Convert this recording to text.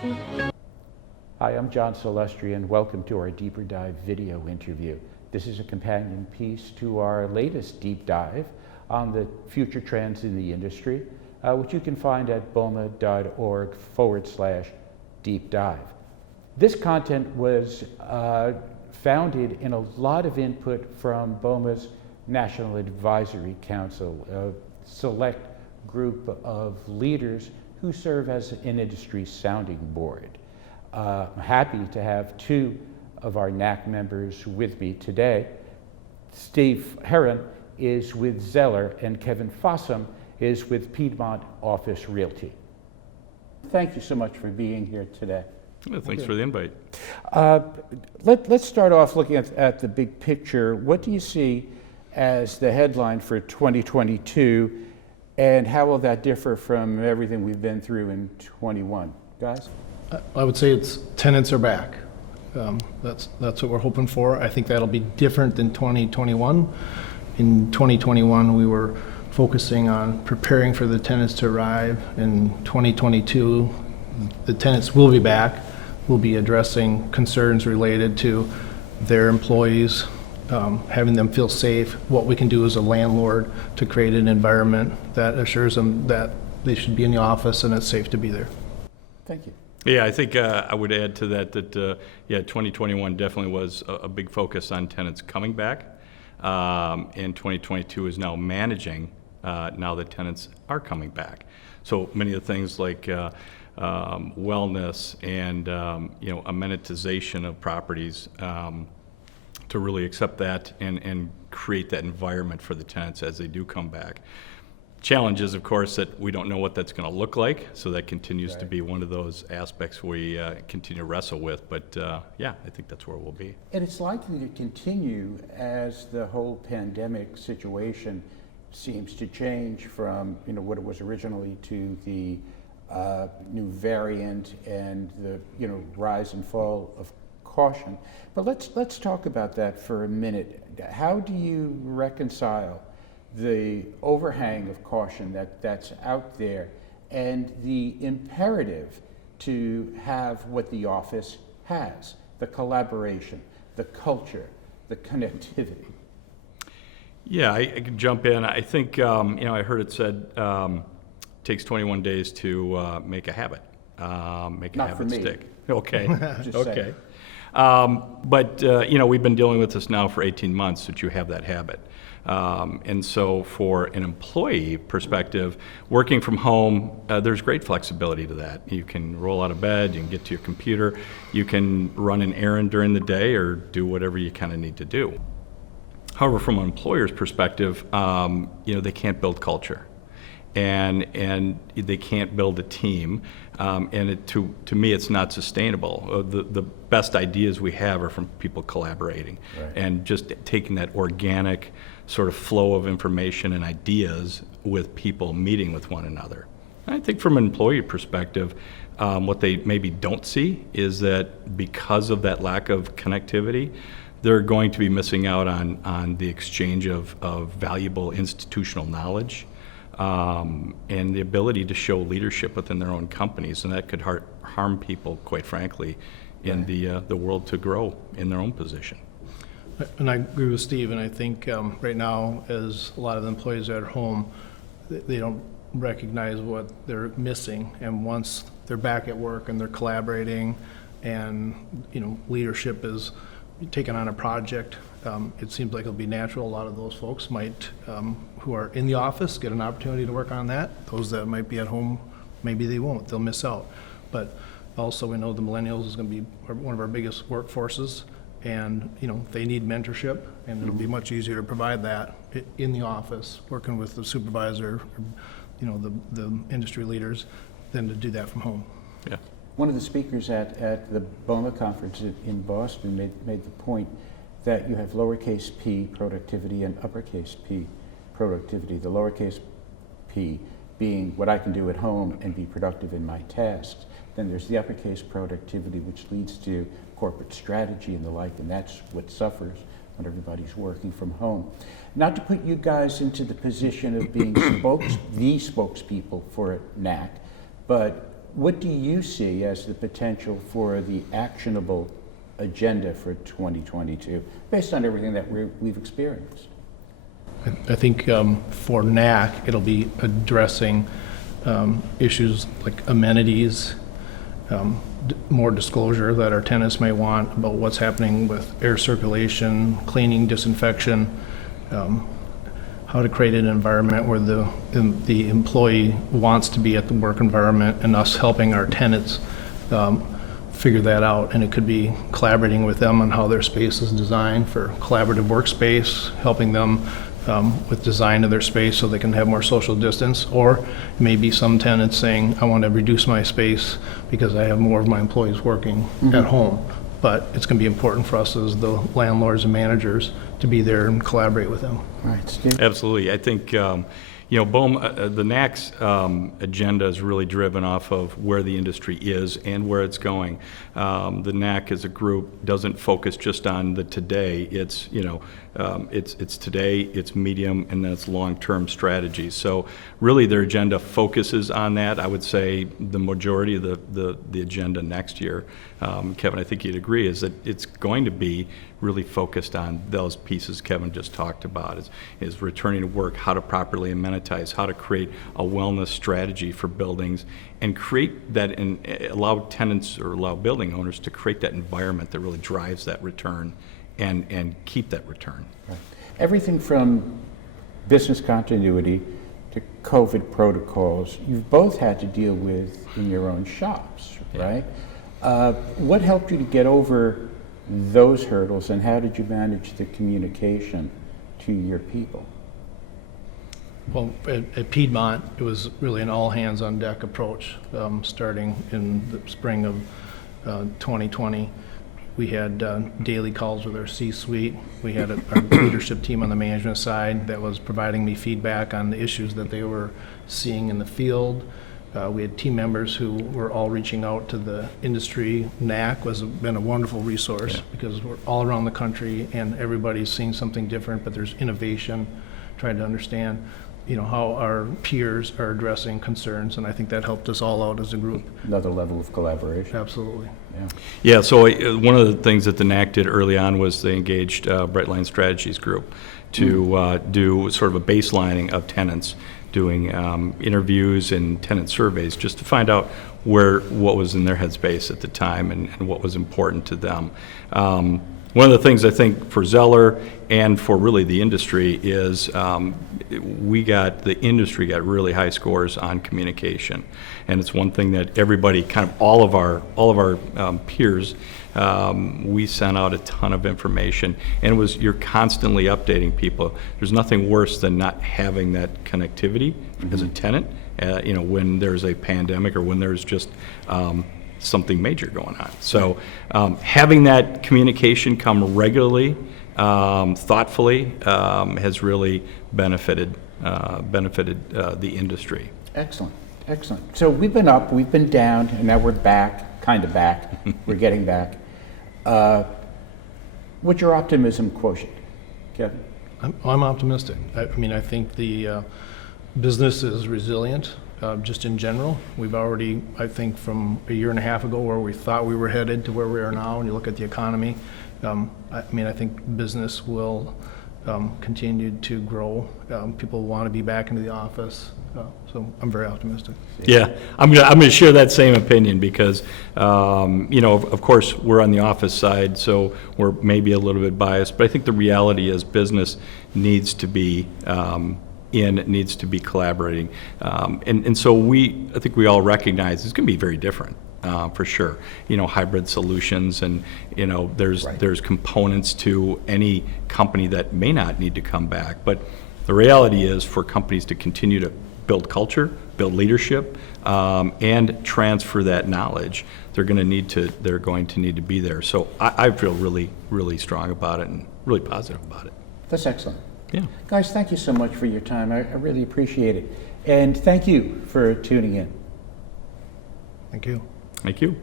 Hi, I'm John Celestri, and welcome to our Deeper Dive video interview. This is a companion piece to our latest deep dive on the future trends in the industry, which you can find at boma.org/deep dive. This content was founded in a lot of input from BOMA's National Advisory Council, a select group of leaders who serve as an industry sounding board. I'm happy to have two of our NAC members with me today. Steve Heron is with Zeller, and Kevin Fossum is with Piedmont Office Realty. Thank you so much for being here today. Well, thanks for the invite. Let's start off looking at the big picture. What do you see as the headline for 2022, and how will that differ from everything we've been through in 21? Guys? I would say it's tenants are back. That's what we're hoping for. I think that'll be different than 2021. In 2021, we were focusing on preparing for the tenants to arrive. In 2022, the tenants will be back. We'll be addressing concerns related to their employees, having them feel safe, what we can do as a landlord to create an environment that assures them that they should be in the office and it's safe to be there. Thank you. Yeah, I think I would add to that 2021 definitely was a big focus on tenants coming back, and 2022 is now managing now that tenants are coming back. So many of the things like wellness and amenitization of properties to really accept that and create that environment for the tenants as they do come back. Challenge is, of course, that we don't know what that's going to look like, so that continues to be one of those aspects we continue to wrestle with. But yeah, I think that's where we'll be. And it's likely to continue as the whole pandemic situation seems to change from what it was originally to the new variant and the rise and fall of caution. But let's talk about that for a minute. How do you reconcile the overhang of caution that's out there and the imperative to have what the office has, the collaboration, the culture, the connectivity? Yeah, I can jump in. I think, I heard it said takes 21 days to make a habit, make a Not habit for me. stick. Okay, Just okay. But we've been dealing with this now for 18 months that you have that habit. And so for an employee perspective, working from home, there's great flexibility to that. You can roll out of bed, you can get to your computer, you can run an errand during the day or do whatever you kind of need to do. However, from an employer's perspective, they can't build culture. And they can't build a team, and to me, it's not sustainable. The best ideas we have are from people collaborating, right, and just taking that organic sort of flow of information and ideas with people meeting with one another. And I think from an employee perspective, what they maybe don't see is that because of that lack of connectivity, they're going to be missing out on the exchange of valuable institutional knowledge. And the ability to show leadership within their own companies, and that could harm people, quite frankly, in the world to grow in their own position. And I agree with Steve, and I think right now, as a lot of the employees are at home, they don't recognize what they're missing, and once they're back at work and they're collaborating and leadership is taking on a project, it seems like it'll be natural. A lot of those folks might, who are in the office, get an opportunity to work on that. Those that might be at home, maybe they won't. They'll miss out. But also, we know the millennials is going to be one of our biggest workforces, and they need mentorship, and it'll be much easier to provide that in the office, working with the supervisor, the industry leaders, than to do that from home. Yeah. One of the speakers at the BOMA conference in Boston made the point that you have lowercase p productivity and uppercase p productivity. The lowercase p being what I can do at home and be productive in my tasks. Then there's the uppercase productivity, which leads to corporate strategy and the like, and that's what suffers when everybody's working from home. Not to put you guys into the position of being the spokespeople for NAC, but what do you see as the potential for the actionable agenda for 2022, based on everything that we've experienced? I think for NAC, it'll be addressing issues like amenities, more disclosure that our tenants may want about what's happening with air circulation, cleaning, disinfection, how to create an environment where the employee wants to be at the work environment, and us helping our tenants figure that out. And it could be collaborating with them on how their space is designed for collaborative workspace, helping them with design of their space so they can have more social distance. Or maybe some tenants saying, I want to reduce my space because I have more of my employees working at home. But it's going to be important for us as the landlords and managers to be there and collaborate with them. All right, Steve? Absolutely. I think, BOMA, the NAC's agenda is really driven off of where the industry is and where it's going. The NAC as a group doesn't focus just on the today. It's, it's today, it's medium, and then it's long-term strategies. So really their agenda focuses on that. I would say the majority of the agenda next year, Kevin, I think you'd agree, is that it's going to be really focused on those pieces Kevin just talked about, is returning to work, how to properly amenitize, how to create a wellness strategy for buildings, and create that and allow tenants or allow building owners to create that environment that really drives that return and keep that return. Right. Everything from business continuity to COVID protocols, you've both had to deal with in your own shops, right? What helped you to get over those hurdles, and how did you manage the communication to your people? Well, at Piedmont, it was really an all-hands-on-deck approach, starting in the spring of 2020. We had daily calls with our C-suite. We had our leadership team on the management side that was providing me feedback on the issues that they were seeing in the field. We had team members who were all reaching out to the industry. NAC has been a wonderful resource because we're all around the country and everybody's seeing something different, but there's innovation, trying to understand how our peers are addressing concerns, and I think that helped us all out as a group. Another level of collaboration. Absolutely. Yeah, so one of the things that the NAC did early on was they engaged Brightline Strategies Group to do sort of a baselining of tenants, doing interviews and tenant surveys just to find out what was in their headspace at the time and what was important to them. One of the things I think for Zeller and for really the industry is the industry got really high scores on communication, and it's one thing that everybody, kind of all of our peers, we sent out a ton of information, and you're constantly updating people. There's nothing worse than not having that connectivity as a tenant, when there's a pandemic or when there's just something major going on. So having that communication come regularly, thoughtfully, has really benefited the industry. Excellent, excellent. So we've been up, we've been down, and now we're back, kind of back. We're getting back. What's your optimism quotient, Kevin? I'm optimistic. I think the business is resilient. Just in general, we've already, I think, from a year and a half ago where we thought we were headed to where we are now, and you look at the economy, I think business will continue to grow. People want to be back into the office, so I'm very optimistic. Yeah, I'm gonna share that same opinion because, of course, we're on the office side, so we're maybe a little bit biased, but I think the reality is business needs to be needs to be collaborating. And so I think we all recognize it's going to be very different, for sure. Hybrid solutions, and, there's components to any company that may not need to come back. But the reality is for companies to continue to build culture, build leadership, and transfer that knowledge, they're going to need to be there. So I feel really, really strong about it and really positive about it. That's excellent. Yeah. Guys, thank you so much for your time. I really appreciate it. And thank you for tuning in. Thank you. Thank you.